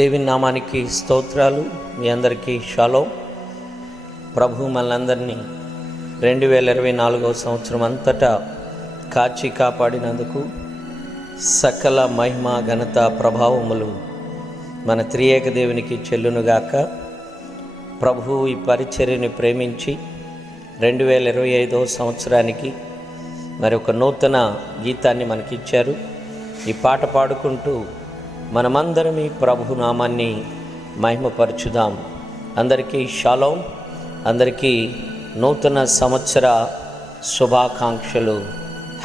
దేవుని నామానికి స్తోత్రాలు. మీ అందరికీ షాలోం. ప్రభు మనందరినీ 2024 సంవత్సరం అంతటా కాచి కాపాడినందుకు సకల మహిమ ఘనత ప్రభావములు మన త్రియేక దేవునికి చెల్లునుగాక. ప్రభువు ఈ పరిచర్యని ప్రేమించి 2025 సంవత్సరానికి మరి ఒక నూతన గీతాన్ని మనకిచ్చారు. ఈ పాట పాడుకుంటూ మనమందరం ఈ ప్రభు నామాన్ని మహిమపరచుదాం. అందరికీ షాలోం. అందరికీ నూతన సంవత్సర శుభాకాంక్షలు.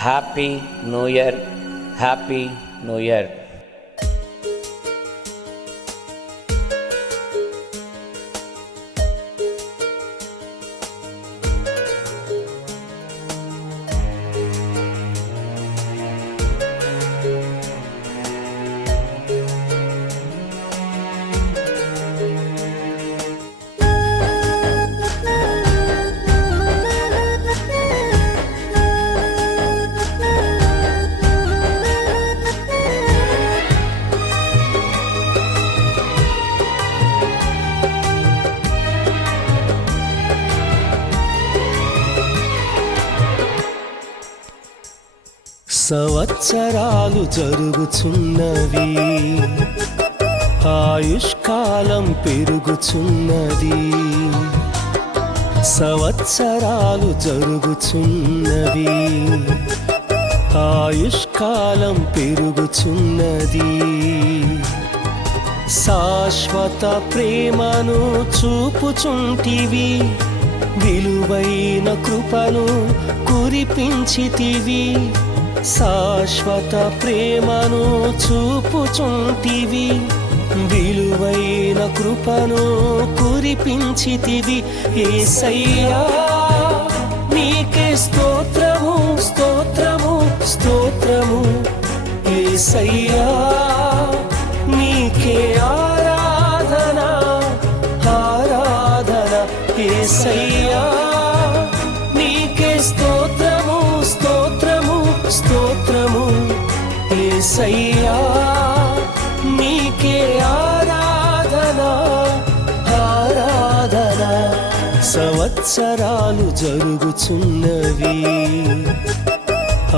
Happy new year, happy new year. సంవత్సరాలు జరుగుచున్నవి, ఆయుష్కాలం పెరుగుచున్నది. సంవత్సరాలు జరుగుచున్నవి, ఆయుష్కాలం పెరుగుచున్నది. శాశ్వత ప్రేమను చూపుచుంటివి, విలువైన కృపను కురిపించితివి. శాశ్వత ప్రేమను చూపుచుంటివి, విలువైన కృపను కురిపించితివి. యేసయ్యా నీకే స్తోత్రము, స్తోత్రము, స్తోత్రము. యేసయ్యా నీకే ఆరాధన, ఆరాధన. యేసయ్యా నీకే స్తోత్రము, స్తోత్రము, స్తోత్రము. యేసయ్యా నీకే ఆరాధన, ఆరాధన. సంవత్సరాలు జరుగుచున్నవి,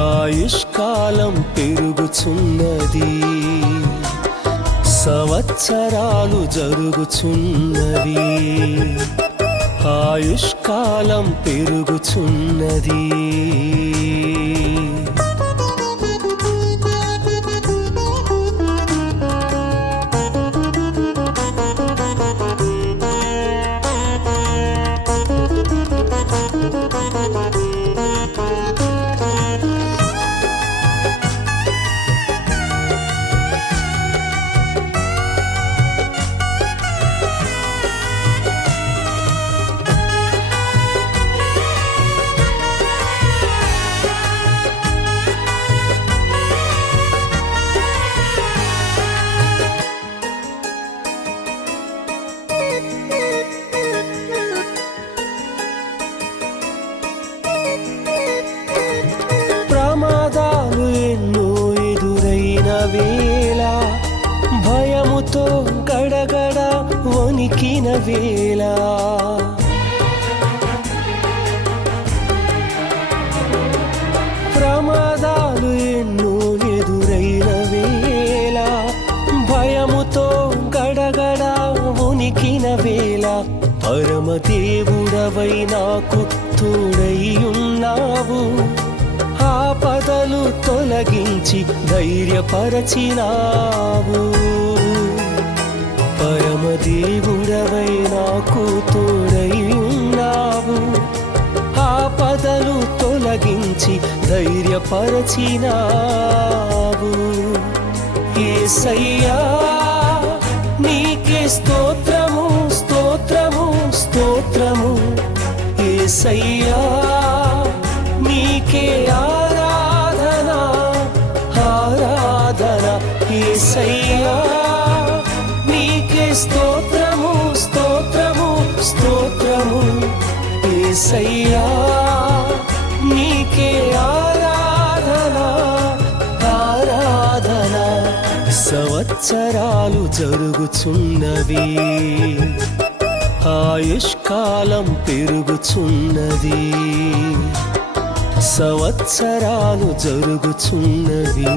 ఆయుష్కాలం పెరుగుచున్నది. సంవత్సరాలు జరుగుచున్నవి, ఆయుష్కాలం పెరుగుచున్నది. ప్రమాదాలు ఎన్నో ఎదురైన వేళ, భయముతో గడగడ వణికిన వేళ, ప్రమాదాలు ఎన్నో ఎదురైన వేళ, భయముతో గడగడ వణికిన వేళ, పరమదేవుడవై నాకు తోడై ఉన్నావు. ఆపదలు తొలగించి ధైర్యపరచినావు. పరమదేవుడవై నాకు తోడై ఉన్నావు. ఆపదలు తొలగించి ధైర్యపరచినావు. యేసయ్యా నీకే స్తోత్రము, స్తోత్రము, స్తోత్రము. యేసయ్యా నీకే ఆరాధన, ఆరాధన. యేసయ్యా నీకే స్తోత్రము, స్తోత్రము, స్తోత్రము. యేసయ్యా నీకే ఆరాధన, ఆరాధన. సంవత్సరాలు జరుగుచున్నవి, ఆయుష్కాలం పెరుగుచున్నది. సంవత్సరాలు జరుగుచున్నవి,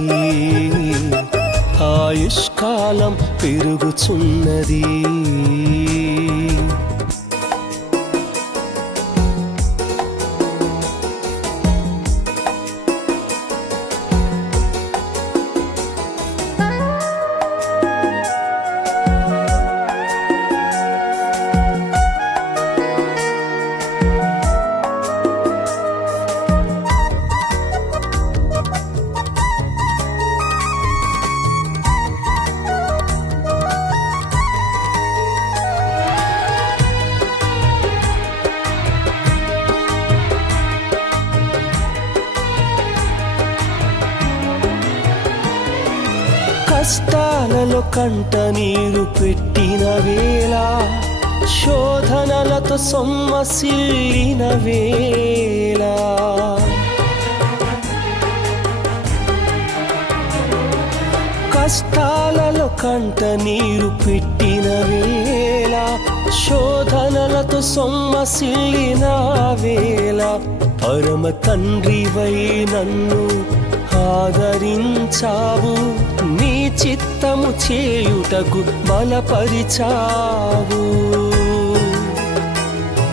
ఆయుష్కాలం పెరుగుచున్నది. కష్టాలలో కంట నీరు పెట్టిన వేళ, శోధనలతో సొమ్మసిల్లిన వేళ, కష్టాలలో కంట నీరు పెట్టిన వేళ, శోధనలతో సొమ్మసిల్లిన వేళ, పరమ తండ్రివై నన్ను ఆదరించావు, నీ చిత్తము చేయుటకు బలపరిచావు.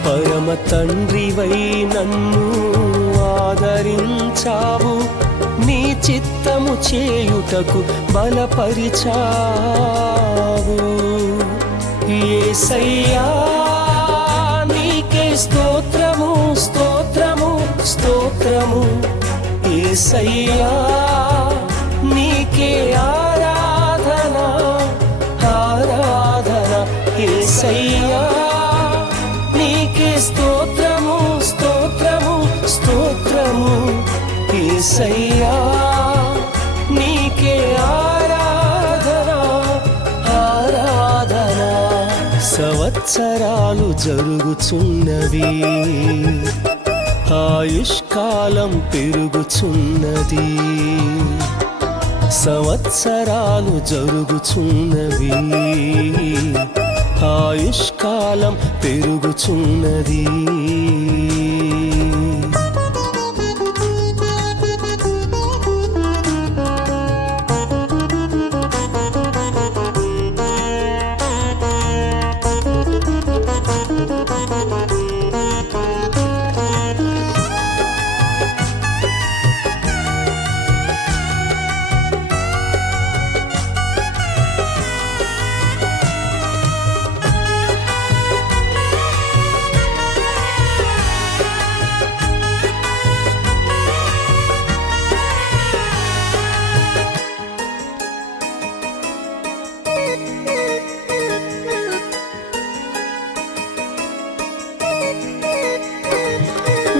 పరమ తండ్రివై నన్ను ఆదరించావు, నీ చిత్తము చేయుటకు బలపరిచావు. యేసయ్యా నీకే స్తోత్రము, స్తోత్రము, స్తోత్రము. యేసయ్యా నీకే ఆరాధన, ఆరాధన. యేసయ్యా నీకే స్తోత్రము, స్తోత్రము, స్తోత్రము. యేసయ్యా నీకే ఆరాధన, ఆరాధన. సంవత్సరాలు జరుగుచున్నవి, ఆయుష్కాలం పెరుగుచున్నది. సంవత్సరాలు జరుగుచున్నవి, ఆయుష్కాలం పెరుగుచున్నది.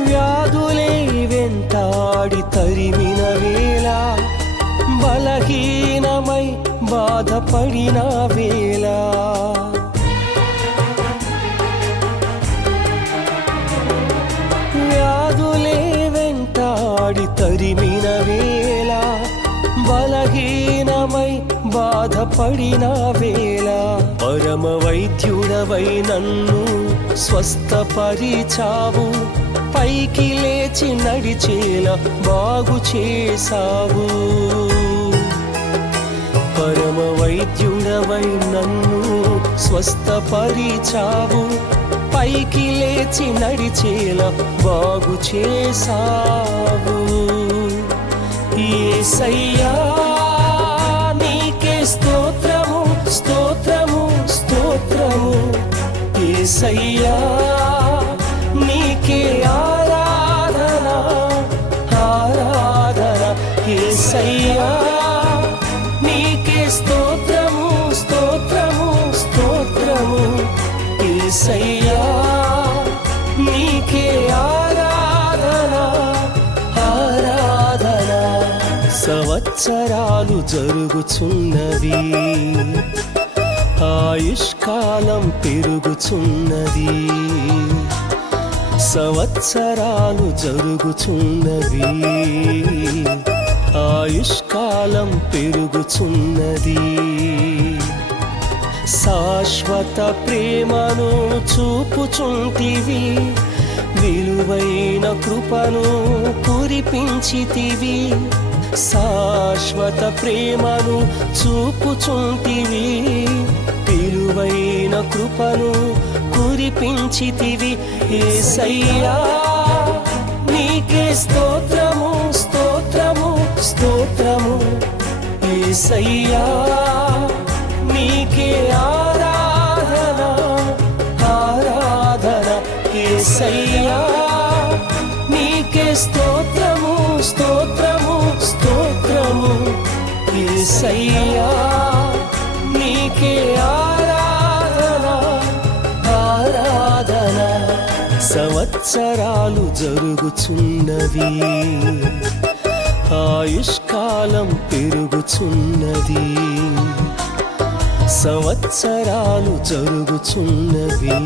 వ్యాధులే వెంటాడి తరిమిన వేళ, బలహీనమై బాధపడిన వేళ, వ్యాధులే వెంటాడి తరిమిన వేళ, బలహీనమై బాధపడిన వేళ, పరమ వైద్యుడవై నన్ను స్వస్థపరిచావు, పైకి లేచి నడిచేలా బాగు చేసావు. పరమ వైద్యుడవై నన్ను స్వస్థపరిచావు, పైకి లేచి నడిచేలా బాగు చేసావు. యేసయ్యా నీకే స్తోత్రము, స్తోత్రము, స్తోత్రము. యేసయ్యా నీకే ఆరాధన, ఆరాధన. యేసయ్యా నీకే స్తోత్రము, స్తోత్రము, స్తోత్రము. యేసయ్యా నీకే ఆరాధన, ఆరాధన. సంవత్సరాలు జరుగుచున్నవి, ఆయుష్కాలం పెరుగుచున్నది. సంవత్సరాలు జరుగుచున్నవి, ఆయుష్కాలం పెరుగుచున్నది. శాశ్వత ప్రేమను చూపుచుంటివి, విలువైన కృపను కురిపించితివి. శాశ్వత ప్రేమను చూపుచుంటివి, విలువైన కృపను కురిపించితివి. యేసయ్యా నీకే స్తోత్రము స్తోత్రము స్తోత్రము. యేసయ్యా నీకే ఆరాధన ఆరాధన. యేసయ్యా నీకే స్తోత్రము స్తోత్రము స్తోత్రము. యేసయ్యా నీకే ఆరాధన ఆరాధన. సంవత్సరాలు జరుగుచున్నవి, ఆయుష్కాలం పెరుగుచున్నది. సంవత్సరాలు జరుగుచున్నవి,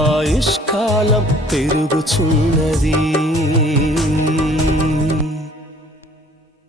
ఆయుష్కాలం పెరుగుచున్నది.